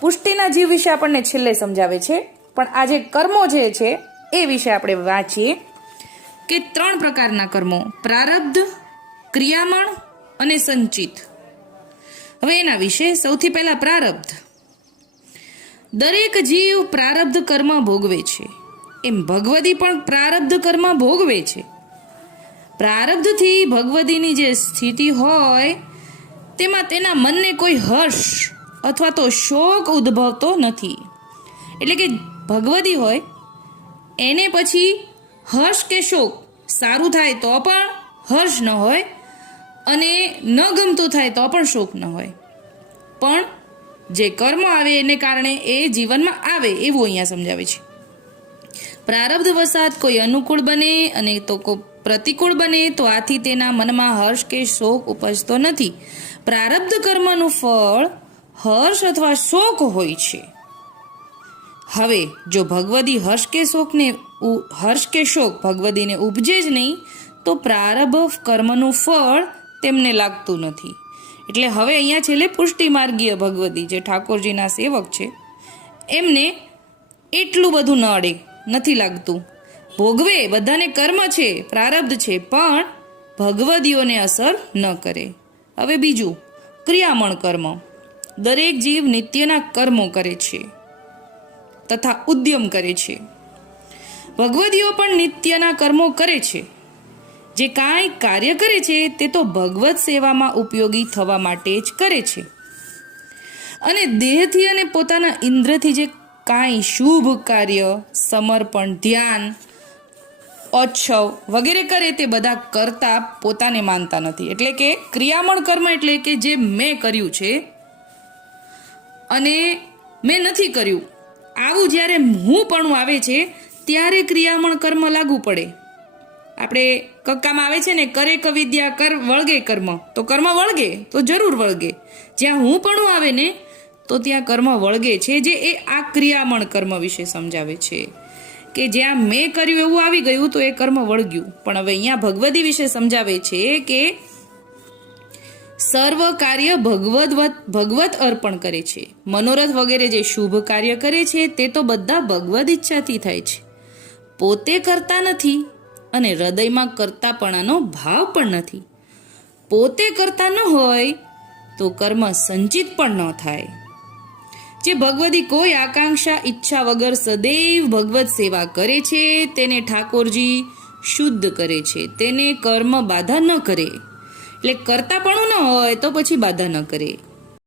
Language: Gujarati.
પુષ્ટિના જીવ વિશે આપણને છેલ્લે સમજાવે છે, પણ આ જે કર્મો જે છે એ વિશે આપણે વાંચીએ કે 3 પ્રકારના કર્મો: પ્રારબ્ધ, ક્રિયામણ અને સંચિત. હવે એના વિશે સૌથી પહેલા પ્રારબ્ધ. દરેક જીવ પ્રારબ્ધ કર્મ ભોગવે છે, એમ ભગવદી પણ પ્રારબ્ધ કર્મ ભોગવે છે. પ્રારબ્ધથી ભગવદીની જે સ્થિતિ હોય તેમાં તેના મનને કોઈ હર્ષ અથવા તો શોક ઉદ્ભવતો નથી. એટલે કે ભગવદી હોય એને પછી હર્ષ કે શોક, સારું થાય તો પણ હર્ષ ન હોય અને ન ગમતું થાય તો પણ શોક ન હોય, પણ જે કર્મ આવે એને કારણે એ જીવનમાં આવે એવું અહીંયા સમજાવે છે. પ્રારબ્ધ વસાત કોઈ અનુકૂળ બને અને તો કોઈ પ્રતિકૂળ બને તો આથી તેના મનમાં હર્ષ કે શોક ઉપજતો નથી. પ્રારબ્ધ કર્મનું ફળ હર્ષ અથવા શોક હોય છે. હવે જો ભગવદી હર્ષ કે શોક ભગવદીને ઉપજે જ નહીં તો પ્રારબ્ધ કર્મનું ફળ તેમને લાગતું નથી. એટલે હવે અહીંયા છેલ્લે પુષ્ટિ માર્ગીય ભગવદી જે ઠાકોરજીના સેવક છે એમને એટલું બધું ન અડે, નથી લાગતું. ભોગવે, બધાને કર્મ છે, પ્રારબ્ધ છે, પણ ભગવદીઓને અસર ન કરે. હવે બીજું, ક્રિયામણ કર્મ. દરેક જીવ નિત્યના કર્મો કરે છે તથા ઉદ્યમ કરે છે. ભગવદીઓ પણ નિત્યના કર્મો કરે છે. જે કાંઈ કાર્ય કરે છે તે તો ભગવત સેવામાં ઉપયોગી થવા માટે જ કરે છે. અને દેહથી અને પોતાના ઇન્દ્રથી જે કાંઈ શુભ કાર્ય, સમર્પણ, ધ્યાન, ઓચ્છવ વગેરે કરે તે બધા કરતા પોતાને માનતા નથી. એટલે કે ક્રિયામણ કર્મ એટલે કે જે મેં કર્યું છે અને મેં નથી કર્યું, આવું જ્યારે હું પણ આવે છે ત્યારે ક્રિયામણ કર્મ લાગુ પડે. આપણે કક્કામાં આવે છે ને, કરે કવિદ્યા કર વળગે કર્મ, તો કર્મ વળગે તો જરૂર વળગે. જ્યાં હું પણ આવે ને તો ત્યાં કર્મ વળગે છે. જે એ આ ક્રિયામણ કર્મ વિશે સમજાવે છે કે જ્યાં મેં કર્યું એવું આવી ગયું તો એ કર્મ વળગ્યું. પણ હવે અહીંયા ભગવદી વિશે સમજાવે છે કે સર્વ કાર્ય ભગવત અર્પણ કરે છે. મનોરથ વગેરે જે શુભ કાર્ય કરે છે તે તો બધા ભગવદ ઈચ્છાથી થાય છે. પોતે કરતા નથી અને હૃદયમાં કરતાપણાનો ભાવ પણ નથી. પોતે કરતા ન હોય તો કર્મ સંચિત પણ ન થાય. જે ભગવદી કોઈ આકાંક્ષા ઈચ્છા વગર સદૈવ ભગવત સેવા કરે છે તેને ઠાકોરજી શુદ્ધ કરે છે. તેને કર્મ બાધા ન કરે. એટલે કરતાપણું ન હોય તો પછી બાધા ન કરે.